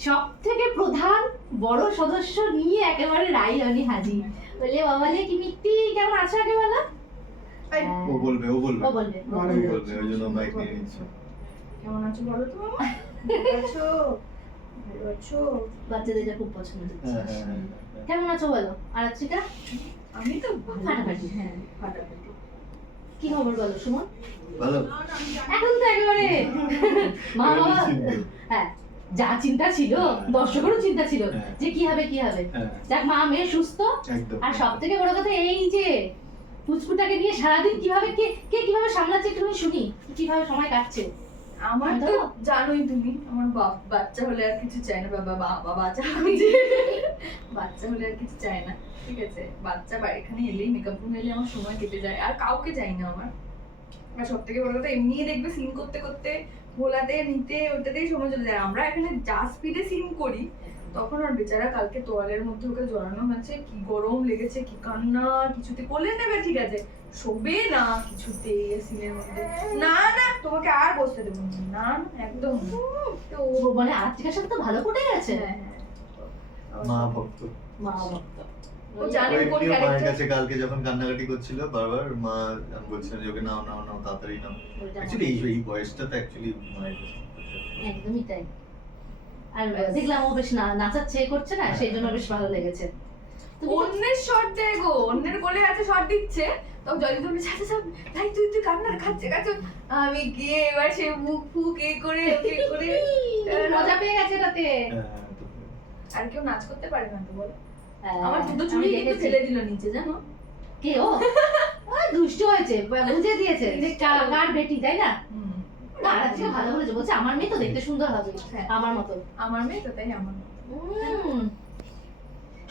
সব থেকে প্রধান বড় সদস্য নিয়ে একেবারে রাইলানি হাজির বলে বাবালে কি মিট্টি কেমন আছো আগে বলো এই, ও বলবে ও বলবে। ও বলবে ও ও বলবে। ওই জন্য মাইক নিয়ে নিচ্ছে। কেমন আছো বলো তো মামা? আছো? আছো? বাচ্চাদের যা খুব পছন্দ হচ্ছে। হ্যাঁ হ্যাঁ হ্যাঁ, হ্যাঁ। কেমন আছো বলো? আর আচ্ছিকা আমি তো ভালো ফাটাফাটি। হ্যাঁ। ফাটাফাটি। কি খবর বলো সুমন? ভালো। এখন তো একেবারে মা বাবা হ্যাঁ। যা চিন্তা ছিল দর্শকেরও চিন্তা ছিল হ্যাঁ। যে কি হবে কি হবে। হ্যাঁ। যাক মা মেয়ে সুস্থ। আর সব থেকে বড় কথা এই যে পুচকুটাকে নিয়ে সারাদিন কীভাবে কে কে কীভাবে সামলাচ্ছে একটুখানি শুনি। কীভাবে সময় কাটছে? আমার তো জানোই তুমি আমার বাপ বাচ্চা হলে আর কিছু চাই না বাবা বাবা বাচ্চা বাচ্চা হলে আর কিছু চাই না ঠিক আছে? বাচ্চা বা এখানে এলেই মেকআপ রুম এলে আমার সময় কেটে যায় আর কাউকে চাই না আমার। আর সব থেকে বড় কথা এমনি দেখবে সিন করতে করতে ভোলাতে নিতে ওইটাতেই সময় চলে যায়। আমরা এখানে যা স্পিডে সিন করি তখন আর বেচারা কালকে তোয়ালের মধ্যে ওকে জড়ানো হয়েছে। কি গরম লেগেছে কি কান্না কিছুতে কোলে নেবে ঠিক আছে? শোবে না কিছুতে সিনের মধ্যে। না না তোমাকে আর বসতে দেবো না। একদম তো মানে আর্থিকার সাথে তো ভালো ফুটে গেছে। হ্যাঁ হ্যাঁ। মা ভক্ত। মা ভক্ত। ও জানে কোন ক্যারেক্টার কাছে কালকে যখন কান্নাকাটি করছিল বারবার মা আমি বলছিলাম যে ওকে নাও নাও নাও তাড়াতাড়ি নাও। অ্যাকচুয়ালি এই এই বয়সটা তো অ্যাকচুয়ালি মায়ের একদমই তাই। আর দেখলাম ও বেশ নাচাচ্ছে করছে না সেই জন্য বেশ ভালো লেগেছে। অন্যের শট দেয় গো অন্যের কোলে আছে শট দিচ্ছে। তখন জলি তুমি সাথে সাথে ভাই তুই তুই কান্না খাচ্ছে খাচ্ছে আমি গিয়ে এবার সে মুখ ফুক এ করে এ করে মজা পেয়ে গেছে এটাতে। হ্যাঁ, আর কেউ নাচ করতে পারে না তো বলো। হ্যাঁ, আমার দুটো চুড়ি কিন্তু ফেলে দিল নিচে জানো? কে ও? দুষ্ট হয়েছে বুঝে দিয়েছে। যে কার বেটি তাই না? ভালো বলেছে। বলছে আমার মেয়ে তো দেখতে সুন্দর হবে হ্যাঁ। আমার মতো। আমার মেয়ে তো তাই আমার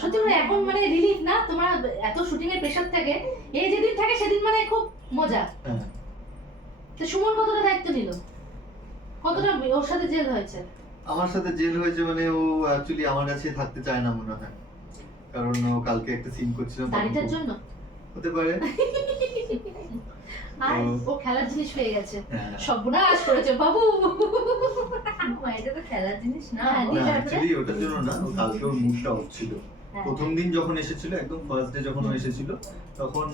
সত্যি মানে এখন মানে রিলিফ না? তোমার এত শুটিং এর প্রেশার থাকে। এই যেদিন থাকে সেদিন মানে খুব মজা। হ্যাঁ। তো সুমন কতটা দায়িত্ব নিল? কতটা ওর সাথে জেল হয়েছে? আমার সাথে জেল হয়েছে মানে ও অ্যাকচুয়ালি আমার কাছে থাকতে চায় না মনে হয়। কারণ কালকে একটা সিন করছিলাম দাড়িটার জন্য? হতে পারে। আর ও- খেলার জিনিস পেয়ে গেছে। হ্যাঁ। সর্বনাশ করেছে বাবু। এটা তো খেলার জিনিস না। হ্যাঁ, না দিয়ে তারপরে? অ্যাকচুয়ালি ওটার জন্য না কালকে ওর মুডটা অফ হ্যাঁ। প্রথম দিন যখন এসেছিল একদম ফার্স্ট ডে যখন এসেছিল তখন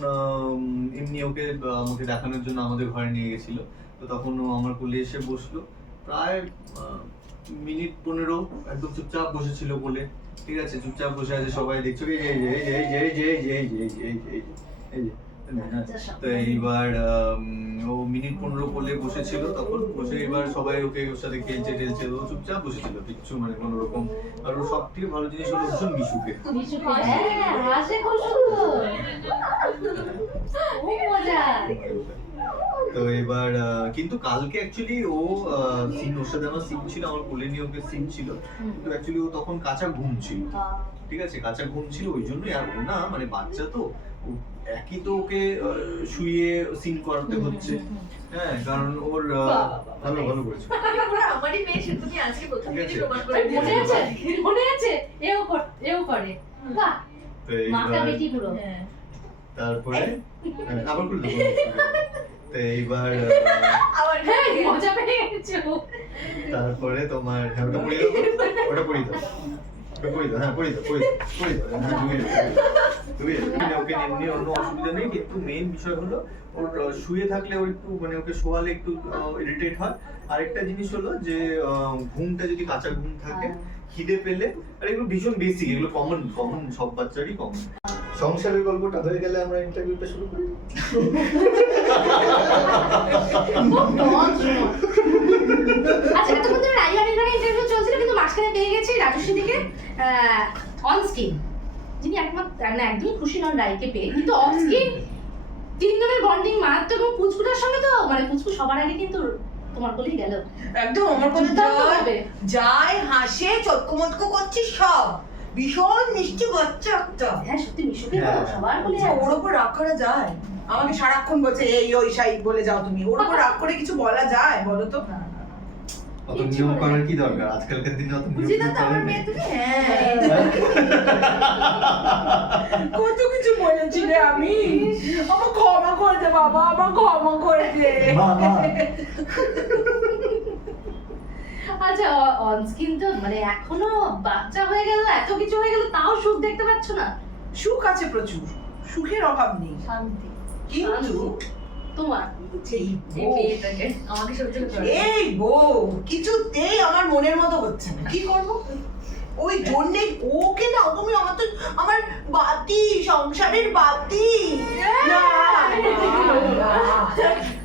এমনি ওকে আমাকে দেখানোর জন্য আমাদের ঘরে নিয়ে গেছিল। তো তখন ও আমার কোলে এসে বসল। প্রায় আহ, মিনিট পনেরো একদম চুপচাপ বসেছিল বলে ঠিক আছে চুপচাপ বসে আছে সবাই দেখছ এই যে এই যে এই যে এই যে এই যে এই যে এই যে এই যে এই যে এই যে হ্যাঁ। আচ্ছা, তো এইবার ও মিনিট পনেরো বলে বসেছিল তখন বসে এবার সবাই ওকে ওর সাথে খেলছে টেলছে ও চুপচাপ বসেছিল কিচ্ছু মানে কোনো রকম আর ওর সব থেকে ভালো জিনিস হলো ভীষণ মিশুকে মিশুকে তো এবার আহ, কিন্তু কালকে অ্যাকচুয়ালি ও সিন ওর সাথে আমার সিন ছিল আমার কোলে নিয়ে ওকে সিন ছিল। কিন্তু অ্যাকচুয়ালি ও তখন কাঁচা ঘুম ছিল। ঠিক আছে কাঁচা ঘুম ছিল ওই জন্যই। আর ও না মানে বাচ্চা তো একই তো ওকে শুয়ে সিন করাতে হচ্ছে। হ্যাঁ কারণ ওর ভালো ভালো করেছে। আমারই মেয়ে সে তুমি আজকে প্রথম ঠিক প্রমাণ করে মনে আছে? মনে আছে? এও কর- এও করে। বাহ। মাকা বেটি পুরো। হ্যাঁ। তারপরে হ্যাঁ, আবার তো এইবার আবার হ্যাঁ, মজা পেয়ে গেছে। তারপরে তোমার হ্যাঁ ওটা পড়িয়ে দাও ওটা পড়িয়ে দাও ওটা হ্যাঁ হ্যাঁ ওকে এমনি অন্য অসুবিধা নেই কিন্তু মেইন বিষয় হলো ওর শুয়ে থাকলে ওর একটু মানে ওকে শোয়ালে একটু ইরিটেট হয়। আরেকটা জিনিস হলো যে আহ, ঘুমটা যদি কাঁচা ঘুম থাকে খিদে পেলে আর এগুলো ভীষণ বেসিক এগুলো কমন কমন সব বাচ্চারই কমন সংসারের গল্পটা হয়ে গেলে আমরা ইন্টারভিউটা শুরু করি? খুব আচ্ছা রাইবারের ঘরে ইন্টারভিউ চলছিল কিন্তু মাঝখানে পেয়ে গেছি রাজস্বী দিকে অন স্ক্রিন যিনি একমাত্র না একদমই খুশি নন রায়কে পেয়ে কিন্তু অফ স্ক্রিন তিনজনের বন্ডিং মারাত্মক এবং পুচকুটার সঙ্গে তো মানে পুচকু সবার আগে কিন্তু তোমার কোলেই গেল। একদম আমার কথা দুর্দান্ত যায় ভাবে। যায় হাসে চটকমটকো করছিস সব। ভীষণ মিষ্টি বাচ্চা একটা। হ্যাঁ সত্যি মিশুকে হ্যাঁ। সবার কোলে আচ্ছা, ওর ওপর রাগ করা যায়? আমাকে সারাক্ষণ বলছে এই ওই সাই বলে যাও তুমি। ওর ওপর রাগ করে কিছু বলা যায় বলো তো। অত নিয়ম করার কি দরকার? আজকালকার দিনে অত নিয়ম করার নেই। মেয়ে তুমি? হ্যাঁ। কত কিছু বলেছি রে আমি। আমার ক্ষমা করে দে বাবা আমার ক্ষমা করে দে। আচ্ছা অন স্ক্রিন তো মানে এখনও বাচ্চা হয়ে গেল এত কিছু হয়ে গেল তাও সুখ দেখতে পাচ্ছ না? সুখ আছে প্রচুর সুখের অভাব নেই। শান্তি কিন্তু তোমার? এই এই বউ, মেয়েটাকে আমাকে সহ্য করতে এই বউ কিছুতেই আমার মনের মতো হচ্ছে না। কি করব? ওই জন্যে ওকে না তুমি আমার তো আমার বাতি সংসারের বাতি। না, না,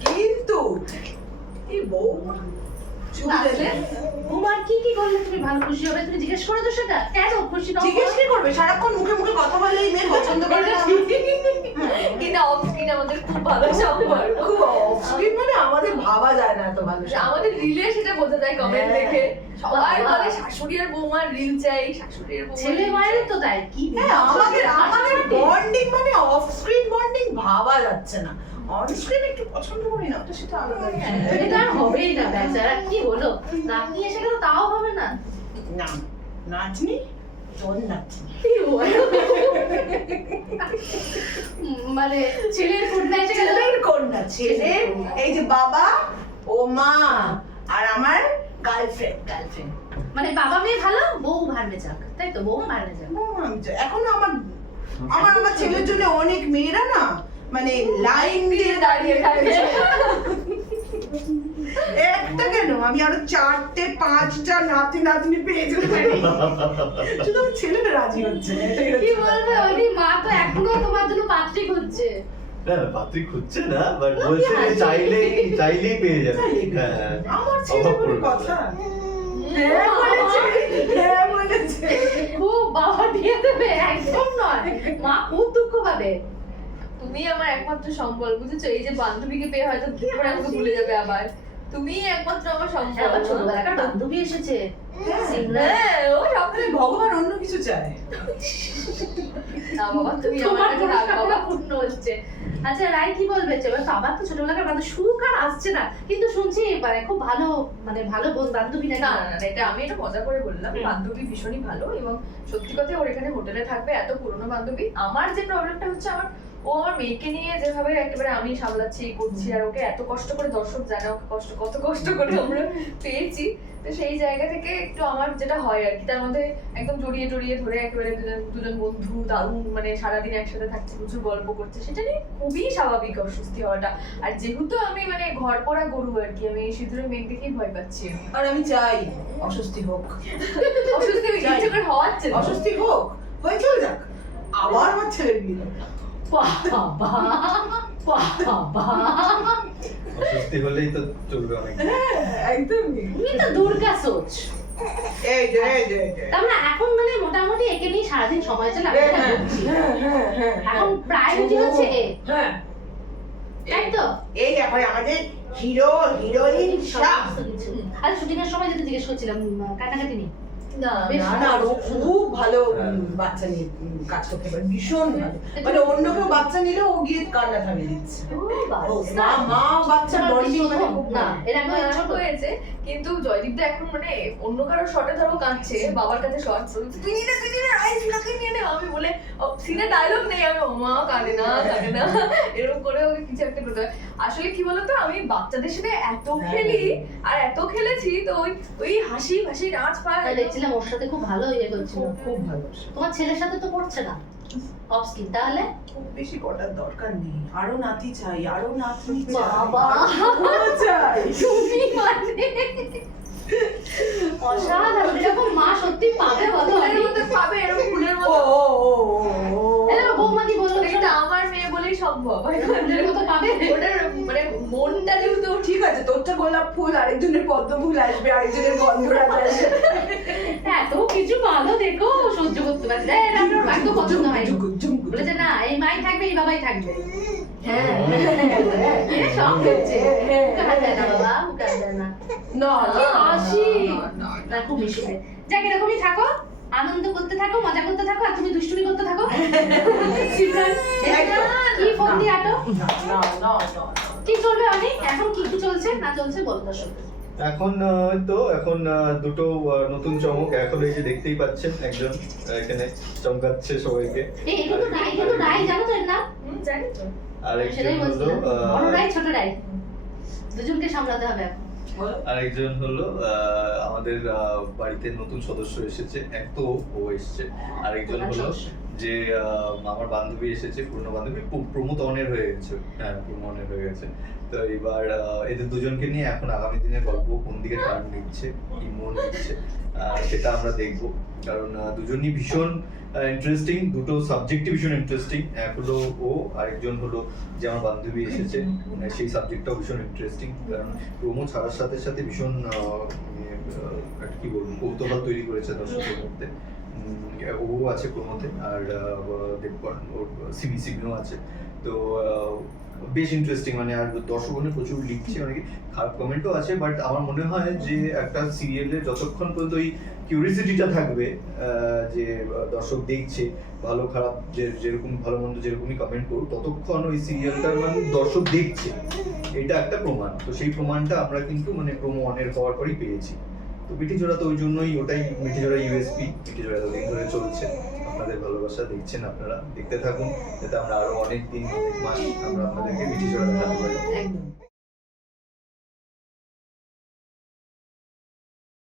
কিন্তু এই বউ। তোমার কি কি করলে তুমি ভালো খুশি হবে? তুমি জিজ্ঞেস করে তো সেটা? কেন খুশি নও? জিজ্ঞেস কি করবে? সারাক্ষণ মুখে মুখে কথা এই মেয়ে পছন্দ করে না। কিন্তু অফ স্ক্রিন আমাদের খুব ভালো সম্পর্ক। খুব অফস্ক্রিন মানে আমাদের ভাবা যায় না এত ভালো আমাদের রিলে সেটা বোঝা যায় কমেন্ট হ্যাঁ। দেখে। সবাই বলে শাশুড়ি আর বৌমার রিল চাই শাশুড়ি আর বৌমার ছেলে মায়ের তো তাই কি হ্যাঁ আমাদের আমাদের বন্ডিং মানে অফ স্ক্রিন বন্ডিং ভাবা যাচ্ছে না। একটু পছন্দ করি না তো সেটা আলাদা এটা আর হবেই না বেচারা কি হলো? নাতনি এসে গেল তাও হবে না। না নাচনি মানে ছেলের ফুটনা এসে গেল। ছেলের কন্যা ছেলে এই যে বাবা ও মা আর আমার গার্লফ্রেন্ড গার্লফ্রেন্ড মানে বাবা মেয়ে ভালো বউ ভাড়বে যাক তাই তো? বউ ভাড়বে যাক। এখন আমার আমার আমার ছেলের জন্য অনেক মেয়েরা না মানে লাইন দিয়ে দাঁড়িয়ে থাকবে একটা কেন? আমি আরও চারটে পাঁচটা নাতি নাতনি পেয়ে শুধু ছেলেটা রাজি হচ্ছে কি বলবে? ওই মা তো এখনও তোমার জন্য পাত্রী খুঁজছে। না না পাত্রী খুঁজছে না বাট বলছে চাইলেই চাইলেই পেয়ে যাবে। হ্যাঁ। আমার ছেলে না। কথা। হ্যাঁ বলেছে হ্যাঁ বলেছে। খুব বাবা দিয়ে দেবে একদম নয়। মা খুব দুঃখ পাবে। তুমি আমার একমাত্র সম্বল বুঝেছ? এই যে বান্ধবীকে পেয়ে হয়তো আমাকে ভুলে যাবে আবার। তুমি একমাত্র আমার সম্বল। আবার ছোটবেলাকার বান্ধবী এসেছে। হ্যাঁ। হ্যাঁ ও ভগবান অন্য কিছু চায়। না বাবা তুমি আমার কোনো বাবা বাবা পূর্ণ হচ্ছে। আচ্ছা রাই কি বলবে? এবার বাবার তো ছোটবেলাকার বান্ধব সুখ আর আসছে না। কিন্তু শুনছি মানে খুব ভালো মানে ভালো বোন বান্ধবী না না না, এটা আমি এটা মজা করে বললাম। বান্ধবী ভীষণই ভালো এবং সত্যি কথা ওর এখানে হোটেলে থাকবে এত পুরনো বান্ধবী। আমার যে প্রবলেমটা হচ্ছে আমার ও আমার মেয়েকে নিয়ে যেভাবে একেবারে আমি সামলাচ্ছি করছি আর ওকে এত কষ্ট করে দর্শক জানে ওকে কষ্ট কত কষ্ট করে আমরা পেয়েছি। তো সেই জায়গা থেকে একটু আমার যেটা হয় আর কি তার মধ্যে একদম জড়িয়ে টড়িয়ে ধরে একেবারে দুজন বন্ধু দারুণ মানে সারাদিন একসাথে থাকছে প্রচুর গল্প করছে সেটা নিয়ে খুবই স্বাভাবিক অস্বস্তি হওয়াটা। আর যেহেতু আমি মানে ঘর পড়া গরু আর কি আমি সিঁদুরের মেঘ দেখেই ভয় পাচ্ছি। আর আমি চাই অস্বস্তি হোক। অস্বস্তি হওয়াচ্ছে অস্বস্তি হোক হয়ে চলে যাক। আবার আমার ছেলের বিয়ে বাবা হলেই তো চলবে অনেক। হ্যাঁ একদমই। তুমি তো দুর্গা সোচ। এই যে এই যে তার মানে এখন মানে মোটামুটি একে নিয়ে সারাদিন সময় চলে আমি হ্যাঁ, হ্যাঁ। এখন প্রায়োরিটি হচ্ছে এ হ্যাঁ। তাই তো? এই এখন আমাদের হিরো হিরোইন সব। কিছু। আর শুটিং এর সময় যেটা জিজ্ঞেস করছিলাম কাটাকাটি নেই না না না ও খুব ভালো হ্যাঁ। বাচ্চা নিয়ে কাজ করতে পারে ভীষণ ভালো। মানে অন্য কেউ বাচ্চা নিলে ও গিয়ে কান্না থামিয়ে দিচ্ছে। ও বাস। ও, মা মা বাচ্চা বন্ডিং মানে না। এর হ্যাঁ, ছোট হয়েছে কিন্তু জয়দীপ দা এখন মানে অন্য কারোর শটে ধরো কাঁদছে বাবার কাছে শর্ট তুই নিয়ে তুই নিয়ে আয় তুই নিয়ে নে আমি বলে সিনে ডায়লগ নেই আমি ও মা কাঁদে না কাঁদে না। এরকম করে ওকে কিছু একটা করতে হয়। আসলে কি বলতো আমি বাচ্চাদের সাথে এত খেলি আর এত খেলেছি তো ওই ওই হাসি হাসি নাচ পায় দেখছিলাম ওর সাথে খুব ভালো ইয়ে করছিল। খুব ভালো তোমার ছেলের সাথে তো করছে না? অফ তাহলে? খুব বেশি কটার দরকার নেই। আরও নাতি চাই আরও নাতনি চাই। বাবা। চাই। তুমি মানে? অসাধারণ। এরকম মা সত্যি পাবে বলো ফুলের আমি? মতো পাবে এরকম ফুলের মতো ও ও ও, ও এরকম বৌমা কি বলল? এটা আমার মেয়ে বলেই সম্ভব। মতো পাবে? ওটার তোরটা গোলাপ ফুল আরেকজনের পদ্ম ফুল আসবে আরেকজনের গন্ধরাজ আসবে। এত কিছু ভালো দেখো সহ্য করতে পারছে পছন্দ হয়। না এই মাই থাকবে এই বাবাই থাকবে। হ্যাঁ। সব হচ্ছে হ্যাঁ, বাবা না। না হাসি। না, খুব যাক এরকমই থাকো। আনন্দ করতে থাকো মজা করতে থাকো আর তুমি দুষ্টুমি করতে থাকো। কি ফোন দিয়ে আটো? না, না, না, না, কি চলবে অনেক এখন কি কি চলছে? না চলছে বলো দর্শক এখন তো এখন দুটো নতুন চমক এখন এই যে দেখতেই পাচ্ছেন একজন এখানে চমকাচ্ছে সবাইকে। এই তো রাই এটা রাই জানো তো এর জানি তো। আর একজন হলো বড় রাই ছোট রাই দুজনকে সামলাতে হবে এখন। আরেকজন হলো আমাদের বাড়িতে নতুন সদস্য এসেছে এক তো ও এসেছে। আরেকজন হলো যে আমার বান্ধবী এসেছে পুরনো বান্ধবী প্র- প্রমোদ অনের হয়ে গেছে। হ্যাঁ প্রমোদ অনের হয়ে গেছে। তো এবার এদের দুজনকে নিয়ে এখন আগামী দিনের গল্প কোন দিকে টার্ন নিচ্ছে কি মন নিচ্ছে সেটা আমরা দেখব। কারণ দুজনই ভীষণ ইন্টারেস্টিং দুটো সাবজেক্টই ভীষণ ইন্টারেস্টিং এক হলো ও আরেকজন হলো যে আমার বান্ধবী এসেছে মানে সেই সাবজেক্টটাও ভীষণ ইন্টারেস্টিং কারণ প্রমো ছাড়ার সাথে সাথে ভীষণ আহ, মানে, একটা কি বলব কৌতূহল তৈরি করেছে দর্শকের মধ্যে। ও আছে প্রমোতে আর দেবকর ওর সিমি সিমিও আছে। তো বেশ ইন্টারেস্টিং মানে আর দর্শকগণে প্রচুর লিখছে অনেকে, খারাপ কমেন্টও আছে বাট আমার মনে হয় যে একটা সিরিয়ালে যতক্ষণ পর্যন্ত ওই কিউরিসিটিটা থাকবে যে দর্শক দেখছে, ভালো, খারাপ, যে, যেরকম, ভালো, মন্দ যেরকমই কমেন্ট করুক, ততক্ষণ ওই সিরিয়ালটার মানে দর্শক দেখছে। এটা একটা প্রমাণ। তো সেই প্রমাণটা আমরা কিন্তু মানে প্রোমো অনের হওয়ার পরই পেয়েছি। তো মিঠি জোড়া তো ওই জন্যই ওটাই মিঠি জোড়া ইউএসপি মিঠি জোড়া এতদিন ধরে চলছে। আপনাদের ভালোবাসা দেখছেন আপনারা, দেখতে থাকুন, যাতে আমরা আরও অনেক দিন, অনেক মাস আমরা আপনাদেরকে মিঠি জোড়া দেখাতে পারি।